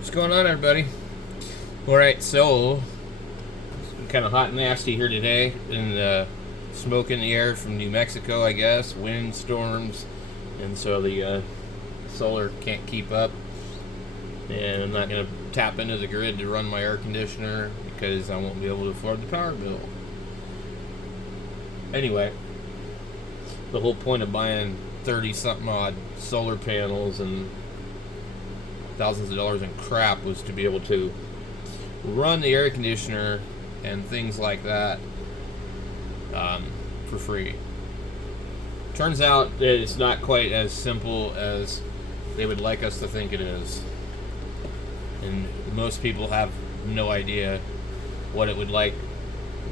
What's going on, everybody? Alright, so it's kind of hot and nasty here today, and smoke in the air from New Mexico, I guess, wind storms, and so the solar can't keep up, and I'm not going to tap into the grid to run my air conditioner because I won't be able to afford the power bill. Anyway, the whole point of buying 30 something odd solar panels and thousands of dollars in crap was to be able to run the air conditioner and things like that for free. Turns out that it's not quite as simple as they would like us to think it is, and most people have no idea what it would like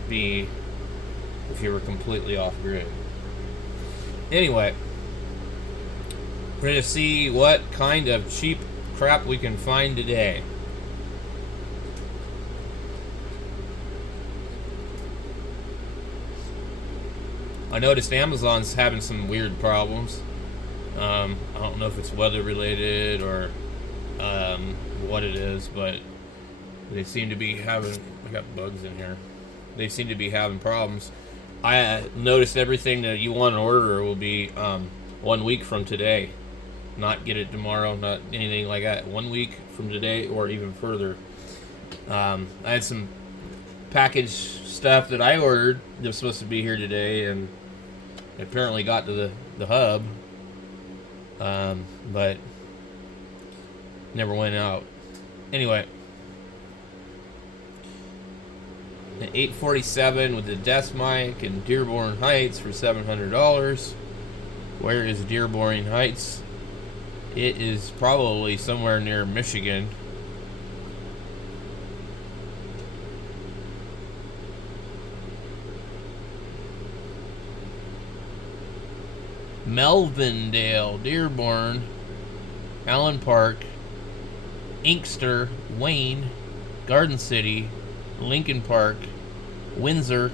be if you were completely off grid. Anyway, we're going to see what kind of cheap crap we can find today. I noticed Amazon's having some weird problems. I don't know if it's weather related or what it is, but they seem to be having. I got bugs in here. They seem to be having problems. I noticed everything that you want to order will be 1 week from today. Not get it tomorrow, not anything like that. 1 week from today or even further. I had some package stuff that I ordered that was supposed to be here today, and it apparently got to the hub, but never went out. Anyway, an 847 with the desk mic in Dearborn Heights for $700. Where is Dearborn Heights? It is probably somewhere near Michigan. Melvindale, Dearborn, Allen Park, Inkster, Wayne, Garden City, Lincoln Park, Windsor.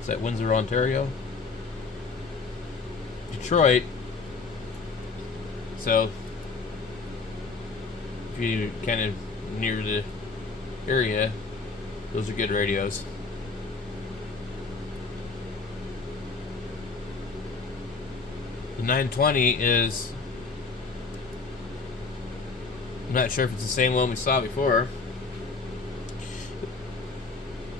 Is that Windsor, Ontario? Detroit. So, if you're kind of near the area, those are good radios. The 920 is, I'm not sure if it's the same one we saw before.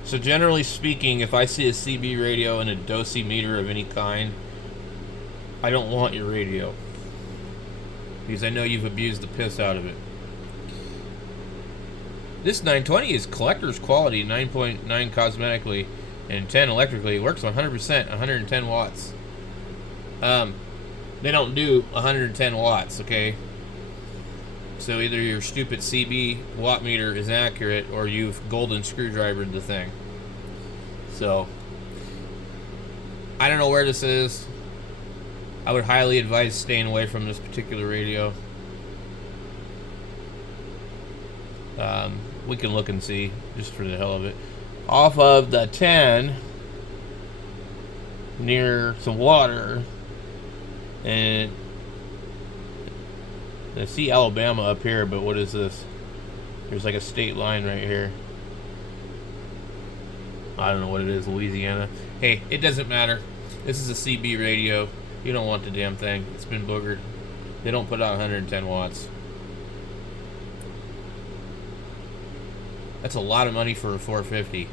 So generally speaking, if I see a CB radio and a dosimeter of any kind, I don't want your radio, because I know you've abused the piss out of it. This 920 is collector's quality, 9.9 cosmetically and 10 electrically. It works 100%, 110 watts. They don't do 110 watts, okay? So either your stupid CB watt meter is accurate, or you've golden screwdrivered the thing. So, I don't know where this is. I would highly advise staying away from this particular radio. We can look and see, just for the hell of it. Off of the 10, near some water, and I see Alabama up here, but what is this? There's like a state line right here. I don't know what it is, Louisiana. Hey, it doesn't matter. This is a CB radio. You don't want the damn thing. It's been boogered. They don't put out 110 watts. That's a lot of money for a 450.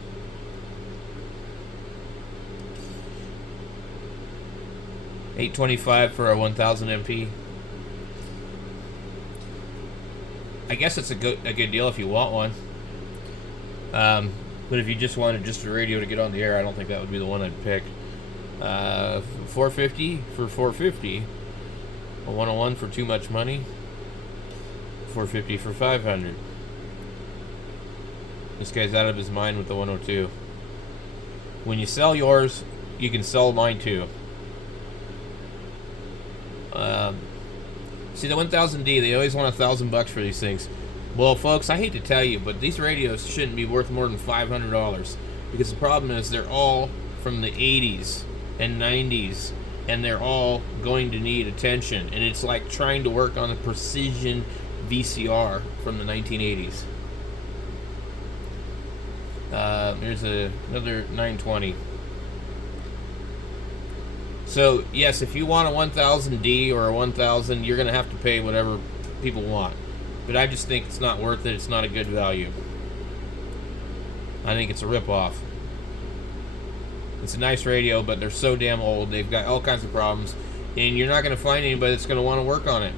$825 for a 1000 MP. I guess it's a good deal if you want one. But if you just wanted just a radio to get on the air, I don't think that would be the one I'd pick. 450 for 450. A 101 for too much money. 450 for 500. This guy's out of his mind with the 102. When you sell yours, you can sell mine too. See, the 1000D, they always want $1,000 for these things. Well, folks, I hate to tell you, but these radios shouldn't be worth more than $500, because the problem is they're all from the 80s and 90s, and they're all going to need attention. And it's like trying to work on a precision VCR from the 1980s. Here's another 920. So, yes, if you want a 1000D or a 1000, you're going to have to pay whatever people want. But I just think it's not worth it. It's not a good value. I think it's a ripoff. It's a nice radio, but they're so damn old. They've got all kinds of problems. And you're not going to find anybody that's going to want to work on it.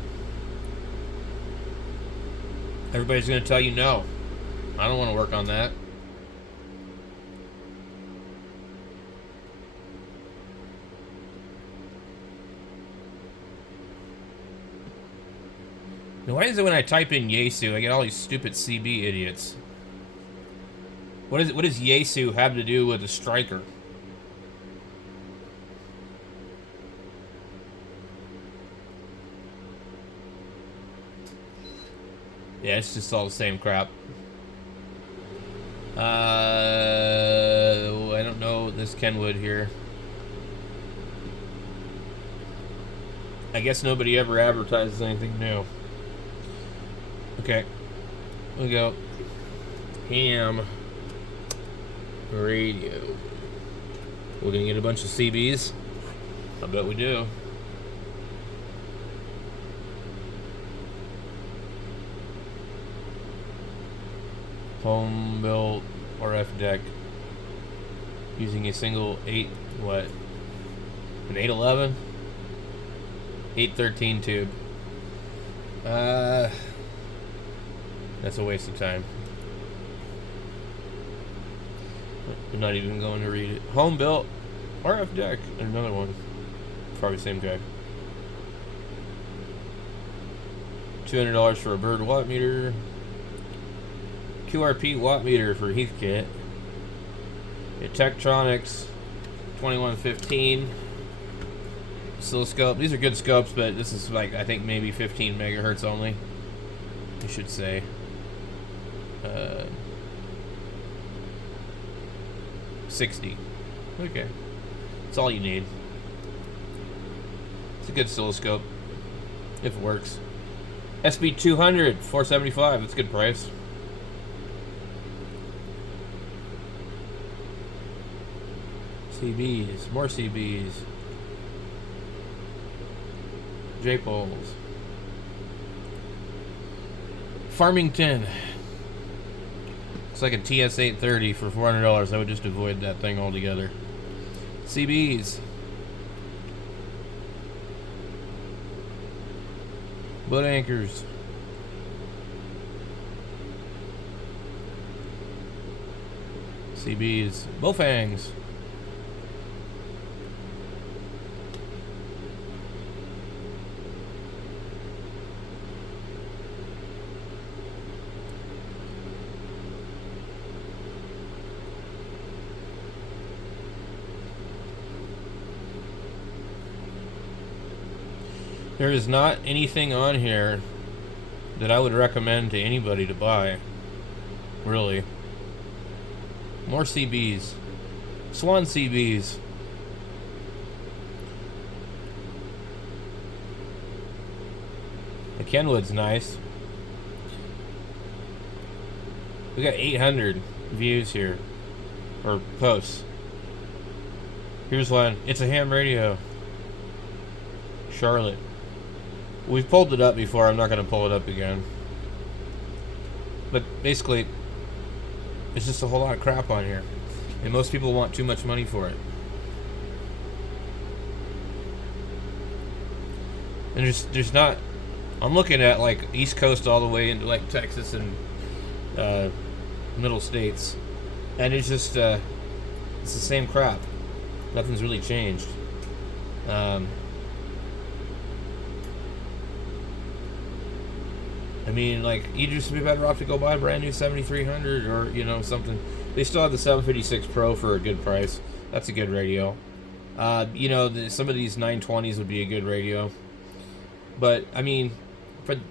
Everybody's going to tell you no. I don't want to work on that. Now, why is it when I type in Yaesu, I get all these stupid CB idiots? What does Yaesu have to do with a striker? Yeah, it's just all the same crap. I don't know this Kenwood here. I guess nobody ever advertises anything new. Okay, we go. Ham radio. We're gonna get a bunch of CBs. I bet we do. Home built RF deck using a single 8, what? An 811? 813 tube. That's a waste of time. I'm not even going to read it. Home built RF deck. Another one. Probably the same guy. $200 for a Bird watt meter. QRP watt meter for Heathkit. A Tektronix 2115 oscilloscope. These are good scopes, but this is like, I think maybe 15 megahertz only, you should say. 60. Okay, that's all you need. It's a good oscilloscope if it works. SB 200 $475. That's a good price. CBs, more CBs. J-poles. Farmington. It's like a TS830 for $400. I would just avoid that thing altogether. CBs. Butt anchors. CBs. Bowfangs. There is not anything on here that I would recommend to anybody to buy. Really. More CBs. Swan CBs. The Kenwood's nice. We got 800 views here. Or posts. Here's one. It's a ham radio. Charlotte. We've pulled it up before. I'm not going to pull it up again. But basically, it's just a whole lot of crap on here. And most people want too much money for it. And there's not... I'm looking at like East Coast all the way into like Texas and middle states. And it's just... it's the same crap. Nothing's really changed. I mean, like, you'd just be better off to go buy a brand new 7300 or, you know, something. They still have the 756 Pro for a good price. That's a good radio. You know, some of these 920s would be a good radio. But, I mean,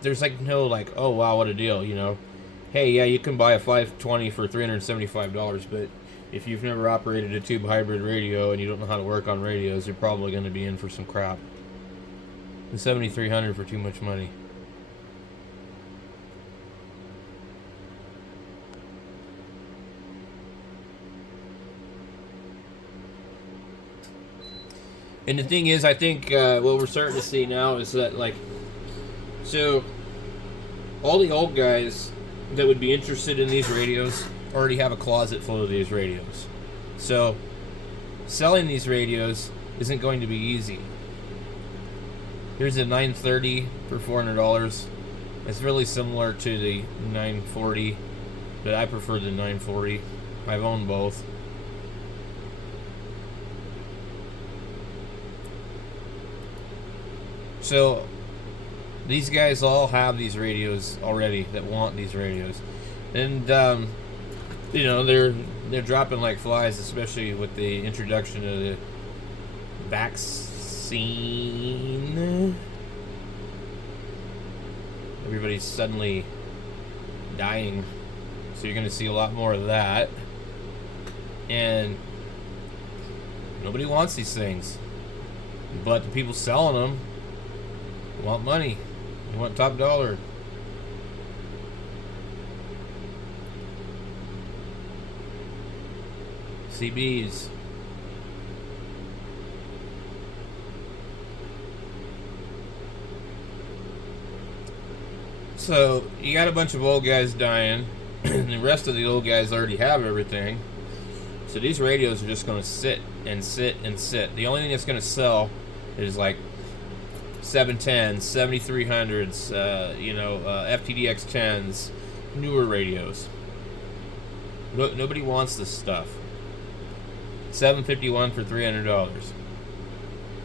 there's like no, like, oh, wow, what a deal, you know. Hey, yeah, you can buy a 520 for $375, but if you've never operated a tube hybrid radio and you don't know how to work on radios, you're probably going to be in for some crap. The 7300 for too much money. And the thing is, I think what we're starting to see now is that, like, so all the old guys that would be interested in these radios already have a closet full of these radios. So selling these radios isn't going to be easy. Here's a 930 for $400. It's really similar to the 940, but I prefer the 940. I've owned both. So these guys all have these radios already that want these radios, and you know, they're dropping like flies, especially with the introduction of the vaccine. Everybody's suddenly dying, so you're going to see a lot more of that, and nobody wants these things, but the people selling them want money. They want top dollar. CBs. So you got a bunch of old guys dying, and the rest of the old guys already have everything. So these radios are just going to sit and sit and sit. The only thing that's going to sell is like 710s, 7300s, FTDX 10s, newer radios. Nobody wants this stuff. 751 for $300.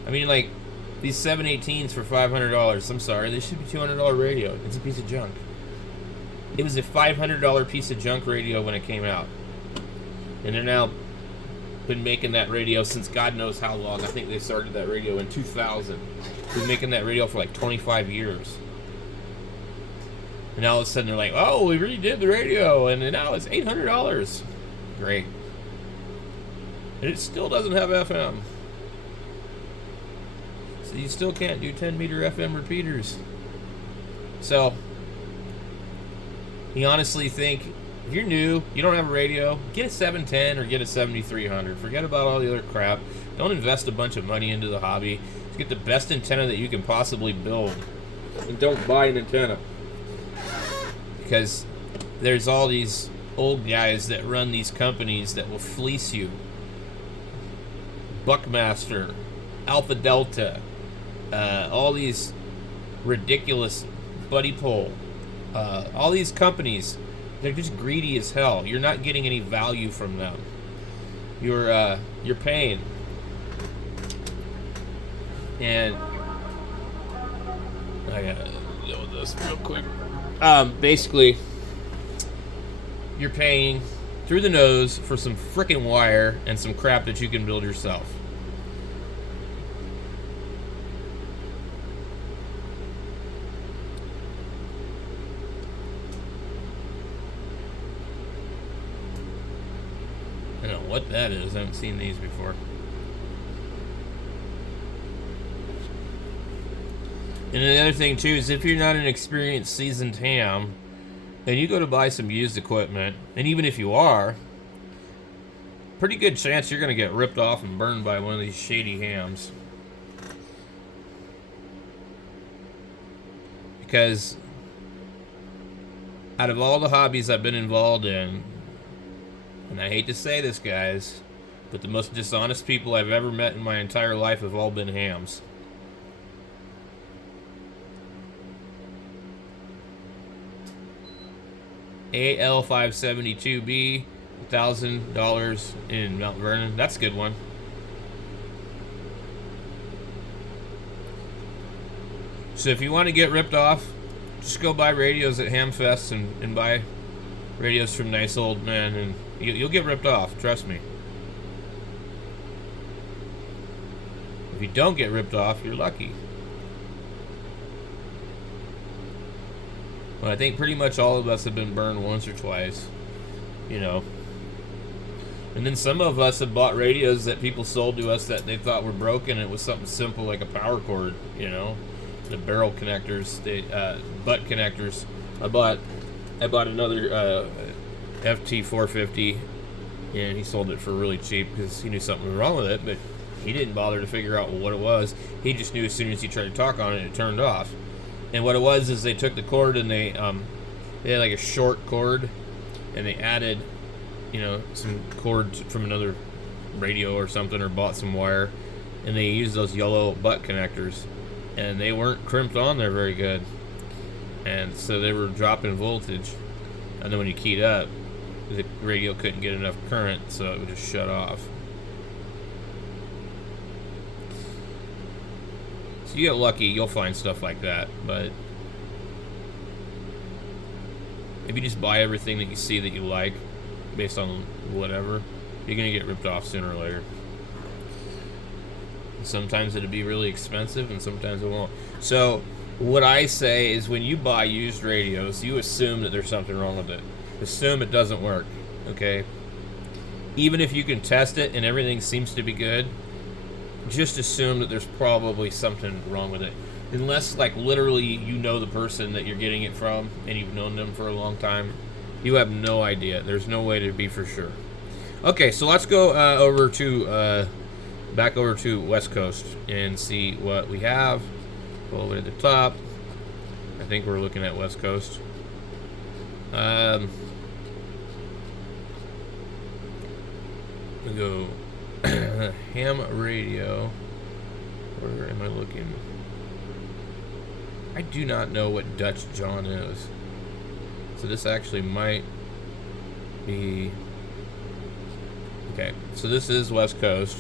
I mean, like, these 718s for $500. I'm sorry, they should be $200 radio. It's a piece of junk. It was a $500 piece of junk radio when it came out, and they're now been making that radio since God knows how long. I think they started that radio in 2000. Been making that radio for like 25 years. And all of a sudden they're like, oh, we redid the radio, and now it's $800. Great. And it still doesn't have FM. So you still can't do 10-meter FM repeaters. So, you honestly think, if you're new, you don't have a radio, get a 710 or get a 7300. Forget about all the other crap. Don't invest a bunch of money into the hobby. Just get the best antenna that you can possibly build. And don't buy an antenna. Because there's all these old guys that run these companies that will fleece you. Buckmaster, Alpha Delta, all these ridiculous Buddy Pole, all these companies, they're just greedy as hell. You're not getting any value from them. You're paying. And I gotta deal with this real quick. Basically, you're paying through the nose for some frickin' wire and some crap that you can build yourself. I don't know what that is. I haven't seen these before. And the other thing too is, if you're not an experienced, seasoned ham, and you go to buy some used equipment, and even if you are, pretty good chance you're going to get ripped off and burned by one of these shady hams. Because out of all the hobbies I've been involved in, and I hate to say this, guys, but the most dishonest people I've ever met in my entire life have all been hams. AL572B, $1,000 in Mount Vernon. That's a good one. So if you want to get ripped off, just go buy radios at Hamfest and buy radios from nice old men, and you'll get ripped off, trust me. If you don't get ripped off, you're lucky. But I think pretty much all of us have been burned once or twice, you know. And then some of us have bought radios that people sold to us that they thought were broken. It was something simple like a power cord, you know. The barrel connectors, the butt connectors. I bought another FT450, and he sold it for really cheap because he knew something was wrong with it. But he didn't bother to figure out what it was. He just knew as soon as he tried to talk on it, it turned off. And what it was is they took the cord and they had like a short cord, and they added, you know, some cord from another radio or something, or bought some wire, and they used those yellow butt connectors, and they weren't crimped on there very good, and so they were dropping voltage, and then when you keyed up, the radio couldn't get enough current, so it would just shut off. So you get lucky, you'll find stuff like that, but if you just buy everything that you see that you like based on whatever, you're gonna get ripped off sooner or later. Sometimes it'll be really expensive, and sometimes it won't. So what I say is, when you buy used radios, you assume that there's something wrong with it. Assume it doesn't work, okay? Even if you can test it and everything seems to be good, just assume that there's probably something wrong with it. Unless, like, literally you know the person that you're getting it from and you've known them for a long time, you have no idea. There's no way to be for sure. Okay, so let's go back over to West Coast and see what we have. Go over to the top. I think we're looking at West Coast. We go ham radio. Where am I looking? I do not know what Dutch John is. So this actually might be... Okay, so this is West Coast,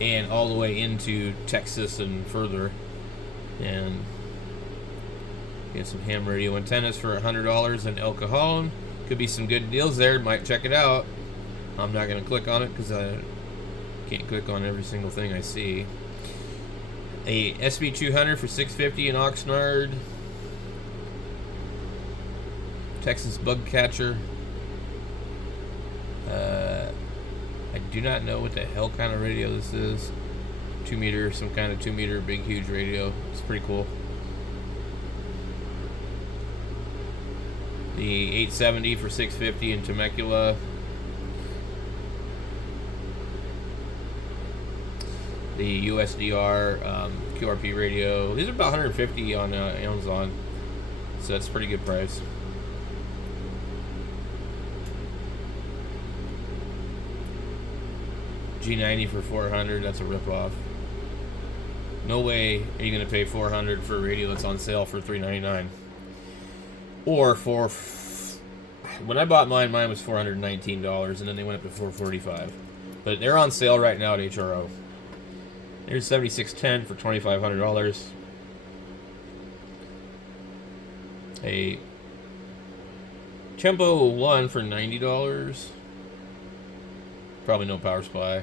and all the way into Texas and further. And get some ham radio antennas for $100 in El Cajon. Could be some good deals there. Might check it out. I'm not going to click on it because I can't click on every single thing I see. A SB200 for $650 in Oxnard. Texas bug catcher. I do not know what the hell kind of radio this is. 2 meter, some kind of 2 meter big huge radio. It's pretty cool. The 870 for $650 in Temecula. The USDR QRP radio. These are about $150 on Amazon, so that's a pretty good price. G90 for $400. That's a ripoff. No way are you going to pay $400 for a radio that's on sale for $399. Or when I bought mine was $419, and then they went up to $445. But they're on sale right now at HRO. Here's 7610 for $2,500. A Tempo 1 for $90. Probably no power supply.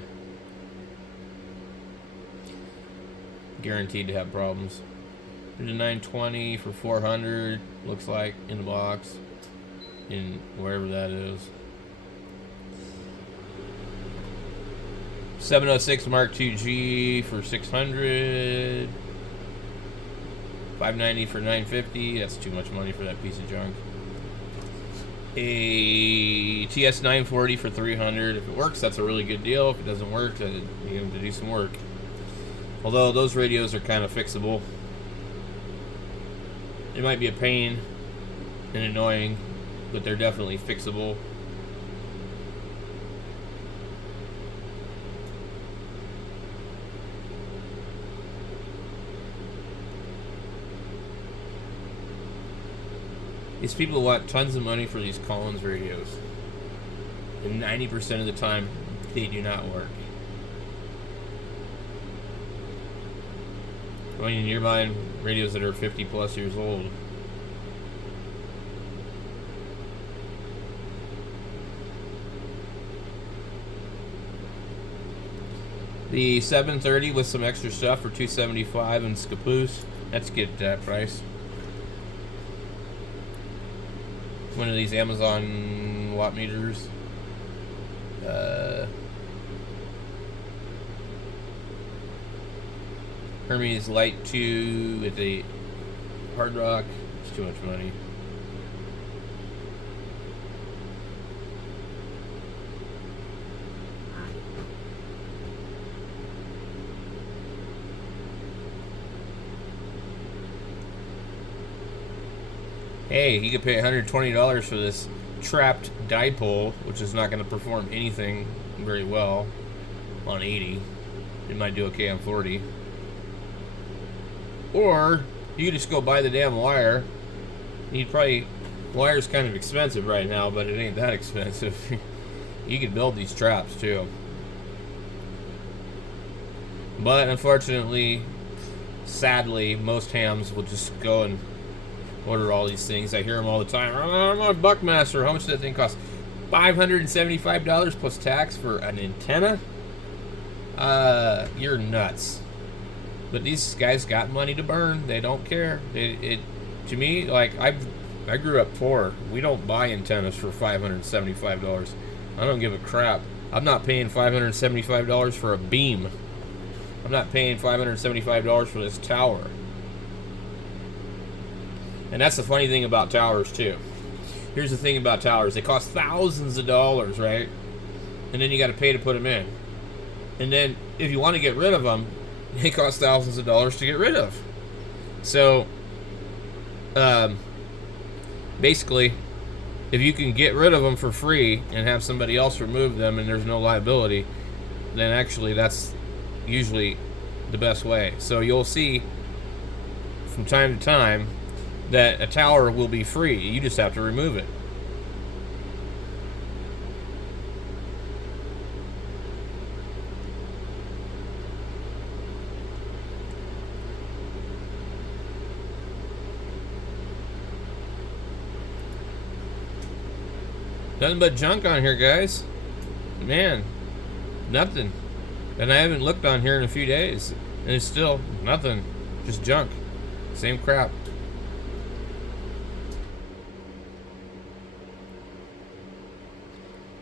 Guaranteed to have problems. There's a 920 for $400. Looks like in the box, in wherever that is. 706 Mark II G for $600. 590 for $950. That's too much money for that piece of junk. A TS 940 for $300. If it works, that's a really good deal. If it doesn't work, then you have to do some work. Although those radios are kind of fixable. It might be a pain and annoying, but they're definitely fixable. These people want tons of money for these Collins radios, and 90% of the time they do not work. I mean, you're buying radios that are 50 plus years old. The 730 with some extra stuff for $275 in Scappoose. Let's get that price. One of these Amazon watt meters. Hermes Light 2 with a Hard Rock. It's too much money. hey, you could pay $120 for this trapped dipole, which is not going to perform anything very well on 80. It might do okay on 40. Or you just go buy the damn wire. You'd probably, wire's kind of expensive right now, but it ain't that expensive. You could build these traps too. But unfortunately, sadly, most hams will just go and order all these things. I hear them all the time. Oh, I'm a Buckmaster. How much does that thing cost? $575 plus tax for an antenna? You're nuts. But these guys got money to burn. They don't care. To me, like, I grew up poor. We don't buy antennas for $575. I don't give a crap. I'm not paying $575 for a beam. I'm not paying $575 for this tower. And that's the funny thing about towers, too. Here's the thing about towers. They cost thousands of dollars, right? And then you got to pay to put them in. And then if you want to get rid of them, they cost thousands of dollars to get rid of. So, basically, if you can get rid of them for free and have somebody else remove them and there's no liability, then actually that's usually the best way. So you'll see from time to time that a tower will be free. You just have to remove it. Nothing but junk on here, guys. Man, nothing. And I haven't looked on here in a few days, and it's still nothing. Just junk. Same crap.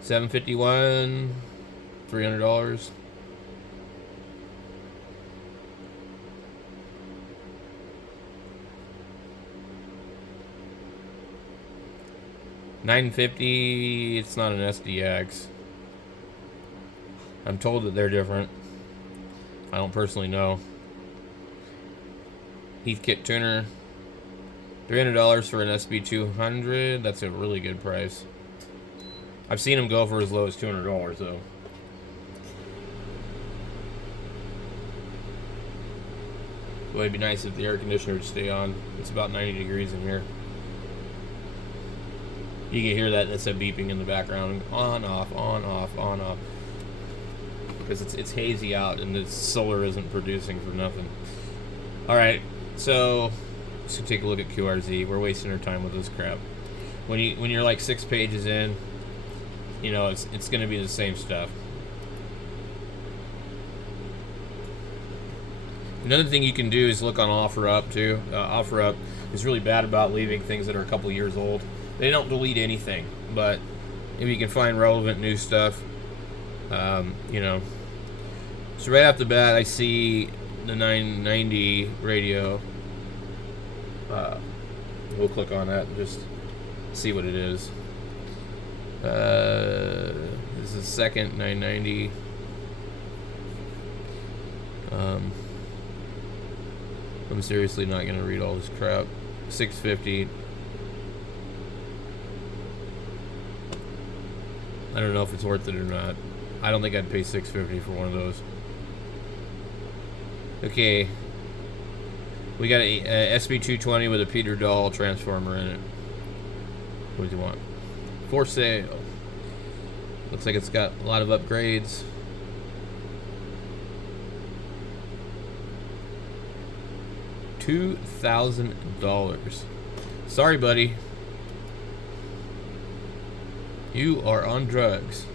$751, $300. $950. It's not an SDX. I'm told that they're different. I don't personally know. Heathkit tuner. $300 for an SB200. That's a really good price. I've seen them go for as low as $200 though. It would be nice if the air conditioner would stay on. It's about 90 degrees in here. You can hear that. That's a beeping in the background. On, off, on, off, on, off. Because it's hazy out and the solar isn't producing for nothing. Alright, so let's take a look at QRZ. We're wasting our time with this crap. When you're like 6 pages in, you know, it's going to be the same stuff. Another thing you can do is look on OfferUp too. OfferUp is really bad about leaving things that are a couple years old. They don't delete anything, but if you can find relevant new stuff, you know. So right off the bat, I see the 990 radio. We'll click on that and just see what it is. This is second 990. I'm seriously not gonna read all this crap. 650. I don't know if it's worth it or not. I don't think I'd pay $650 for one of those. Okay. We got a SB220 with a Peter Dahl transformer in it. What do you want? For sale. Looks like it's got a lot of upgrades. $2,000. Sorry, buddy. You are on drugs.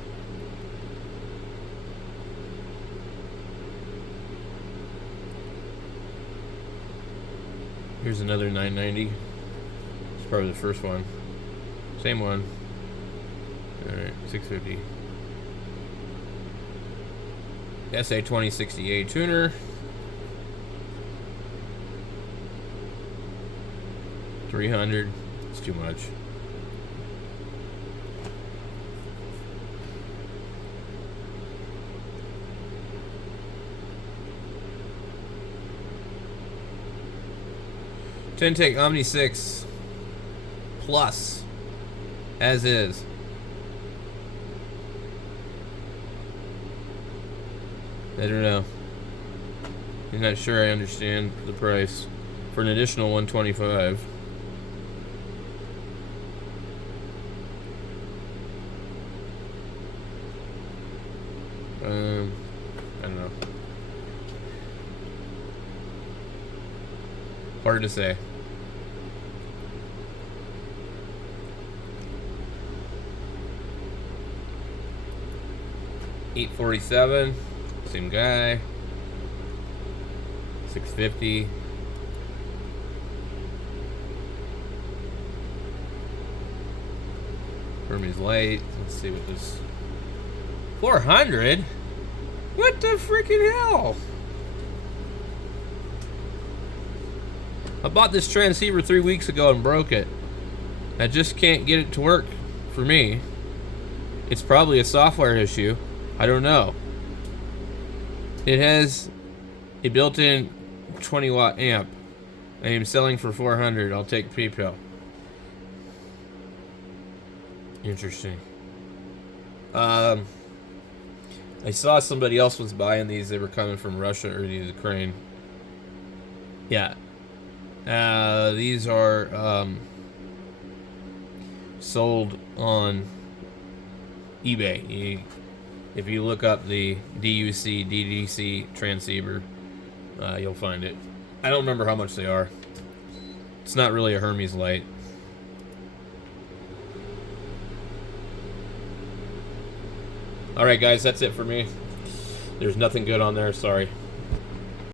Here's another 990. It's probably the first one. Same one. Alright, 650. SA2068 tuner. 300. It's too much. Tentec Omni 6. Plus. As is. I don't know. I'm not sure I understand the price for an additional $125. I don't know. Hard to say. $847, same guy. $650. Hermes Light. Let's see what this. $400. What the freaking hell? I bought this transceiver 3 weeks ago and broke it. I just can't get it to work for me. It's probably a software issue. I don't know. It has a built-in 20-watt amp. I am selling for $400. I'll take PayPal. Interesting. I saw somebody else was buying these. They were coming from Russia or the Ukraine. Yeah. These are sold on eBay. If you look up the DUC, DDC transceiver, you'll find it. I don't remember how much they are. It's not really a Hermes light. Alright guys, that's it for me. There's nothing good on there, sorry.